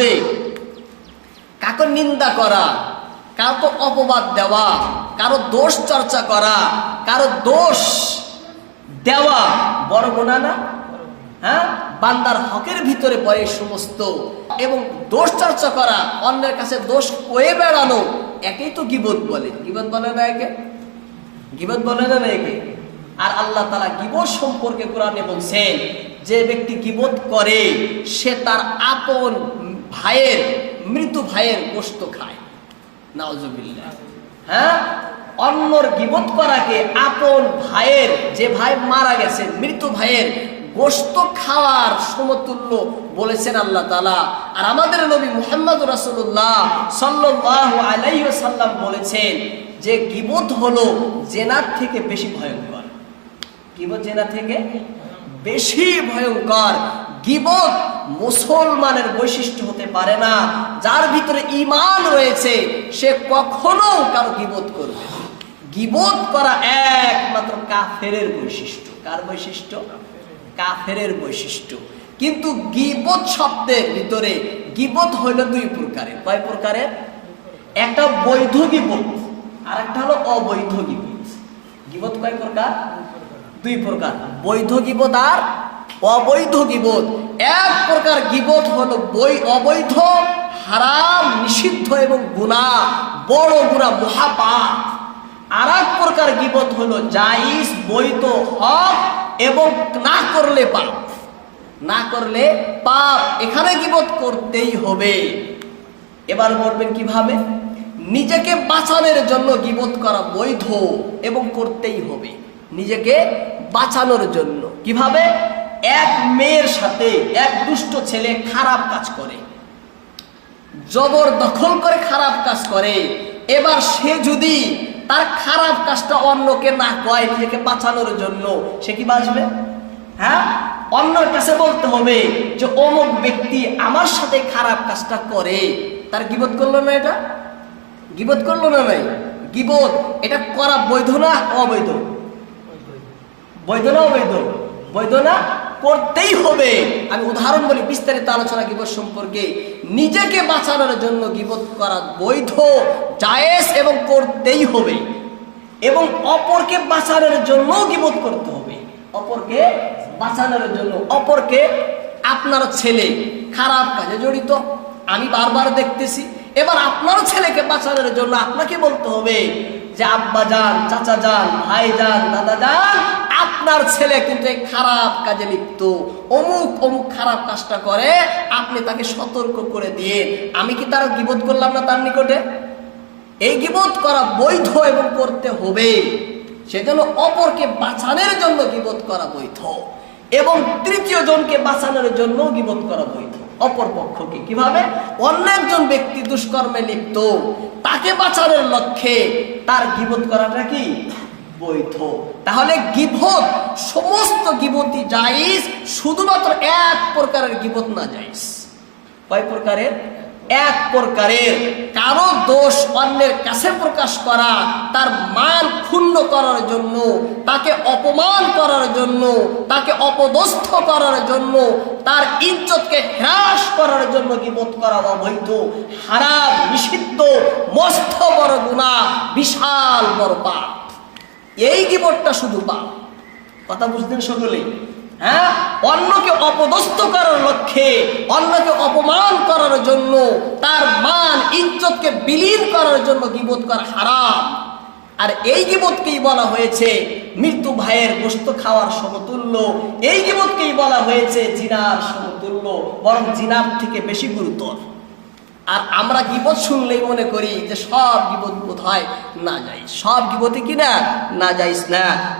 ভিতরে কাকে নিন্দা করা, কাউকে অপবাদ দেওয়া, কারও দোষ চর্চা করা, কারও দোষ দেওয়া, বড় গোনা না? হ্যাঁ? বান্দার হকের ভিতরে পড়ে সমস্ত। এবং দোষ চর্চা করা, অন্যের কাছে দোষ কয়ে বেড়ানো, একেই তো গিবত বলে। গিবত বলে না একে? গিবত বলে না একে? আর আল্লাহ তালা গিবত সম্পর্কে কোরআনে বলছেন, যে ব্যক্তি গিবত করে, সে তার আপন ভাইয়ের মৃত ভাইয়ের গোস্ত খায়। নাউজুবিল্লাহ। হ্যাঁ? অন্যর গিবত করাকে আপন ভাইয়ের, যে ভাই মারা গেছে মৃত ভাইয়ের গোস্ত খাওয়ার সমতুল্য বলেছেন আল্লাহ তালা আর আমাদের নবী মুহাম্মদ রাসূলুল্লাহ সাল্লাল্লাহু আলাইহি সাল্লাম বলেছেন যে গিবত হলো জেনার থেকে বেশি ভয়ঙ্কর। গিবত জেনা থেকে বেশি ভয়ঙ্কর। গিবত মুসলমানের বৈশিষ্ট্য হতে পারে না, যার ভিতরে ইমান রয়েছে, সে কখনো কারও গিবত করবে গিবত করা একমাত্র কাফেরের বৈশিষ্ট্য। কার বৈশিষ্ট্য? কাফেরের বৈশিষ্ট্য। কিন্তু গিবত শব্দের ভিতরে গিবত হইল দুই প্রকারের। কয় প্রকারের? একটা বৈধ গিবত আর একটা হলো অবৈধ গিবত। গিবত কয় প্রকার? দুই প্রকার। বৈধ গিবত আর অবৈধ গিবত। এক প্রকার গিবত হলো বই অবৈধ, হারাম, নিষিদ্ধ এবং গুণা বড় গুণা মহাপাপ। আর এক প্রকার গিবত হলো জাইজ বৈধ, হক এবং না করলে পাপ। না করলে পাপ। এখানে গিবত করতেই হবে। এবার বলবেন কীভাবে? নিজেকে বাঁচানোর জন্য গিবত করা বৈধ এবং করতেই হবে। নিজেকে বাঁচানোর জন্য। কীভাবে? এক মেয়ের সাথে এক দুষ্ট ছেলে খারাপ কাজ করে। জবর দখল করে খারাপ কাজ করে। এবার সে যদি তার খারাপ কাজটা অন্যকে না কয়, নিজেকে বাঁচানোর জন্য সে কি বাঁচবে? হ্যাঁ? অন্যের কাছে বলতে হবে যে, অমুক ব্যক্তি আমার সাথে খারাপ কাজটা করে। তার গিবত করল না এটা? গিবত করল না নাই? গিবত, এটা করা বৈধ না অবৈধ? বৈধ না অবৈধ? বৈধ না? করতেই হবে। আমি উদাহরণ বলি, বিস্তারিত আলোচনা গিবত সম্পর্কে। নিজেকে বাঁচানোর জন্য গিবত করা বৈধ, জায়েজ এবং করতেই হবে। এবং অপরকে বাঁচানোর জন্য গিবত করতে হবে। অপরকে বাঁচানোর জন্য, অপরকে আপনার ছেলে, খারাপ কাজে জড়িত, আমি বারবার দেখতেছি। এবার আপনার ছেলেকে বাঁচানোর জন্য আপনাকে বলতে হবে যে, আব্বা যান, চাচা যান, ভাই যান, দাদা যান আপনার ছেলে কিন্তু এই খারাপ কাজে লিপ্ত। অমুক অমুক খারাপ কাজটা করে, আপনি তাকে সতর্ক করে দিয়ে আমি কি তার গিবোধ করলাম না তার নিকটে? এই গিবোধ করা বৈধ এবং করতে হবে। সেজন্য অপরকে বাঁচানোর জন্য গিবোধ করা বৈধ এবং তৃতীয় জনকে বাঁচানোর জন্য গিবোধ করা বৈধ। অপর পক্ষকে কীভাবে? অন্য একজন ব্যক্তি দুষ্কর্মে লিপ্ত। তাকে বাঁচানোর লক্ষ্যে তার গিবোধ করাটা কি? বৈধ। তাহলে গিবত, সমস্ত গিবতই জাইজ শুধুমাত্র এক প্রকারের গিবত না জাইজ কয় প্রকারের? এক প্রকারের। কারও দোষ অন্যের কাছে প্রকাশ করা, তার মান ক্ষুণ্ণ করার জন্য, তাকে অপমান করার জন্য, তাকে অপদস্থ করার জন্য, তার ইজ্জতকে হ্রাস করার জন্য গিবত করা অবৈধ, হারাম, নিষিদ্ধ, মস্ত বড় গুণা বিশাল বড় পাপ। এই গিবটটা শুধু পাপ কথা বুঝতেন সকলেই হ্যাঁ? অন্যকে অপদস্থ করার লক্ষ্যে, অন্যকে অপমান করার জন্য, তার মান, ইজ্জতকে বিলীন করার জন্য গিবোধ করা হারাম। আর এই গিবোধকেই বলা হয়েছে মৃত্যু ভাইয়ের গোস্ত খাওয়ার সমতুল্য। এই গিবোধকেই বলা হয়েছে জিনার সমতুল্য, বরং জিনার থেকে বেশি গুরুতর। আর আমরা গিবত শুনলেই মনে করি যে সব গিবত বোধ হয় না যাই সব গিবতে কি না? না যাইস না।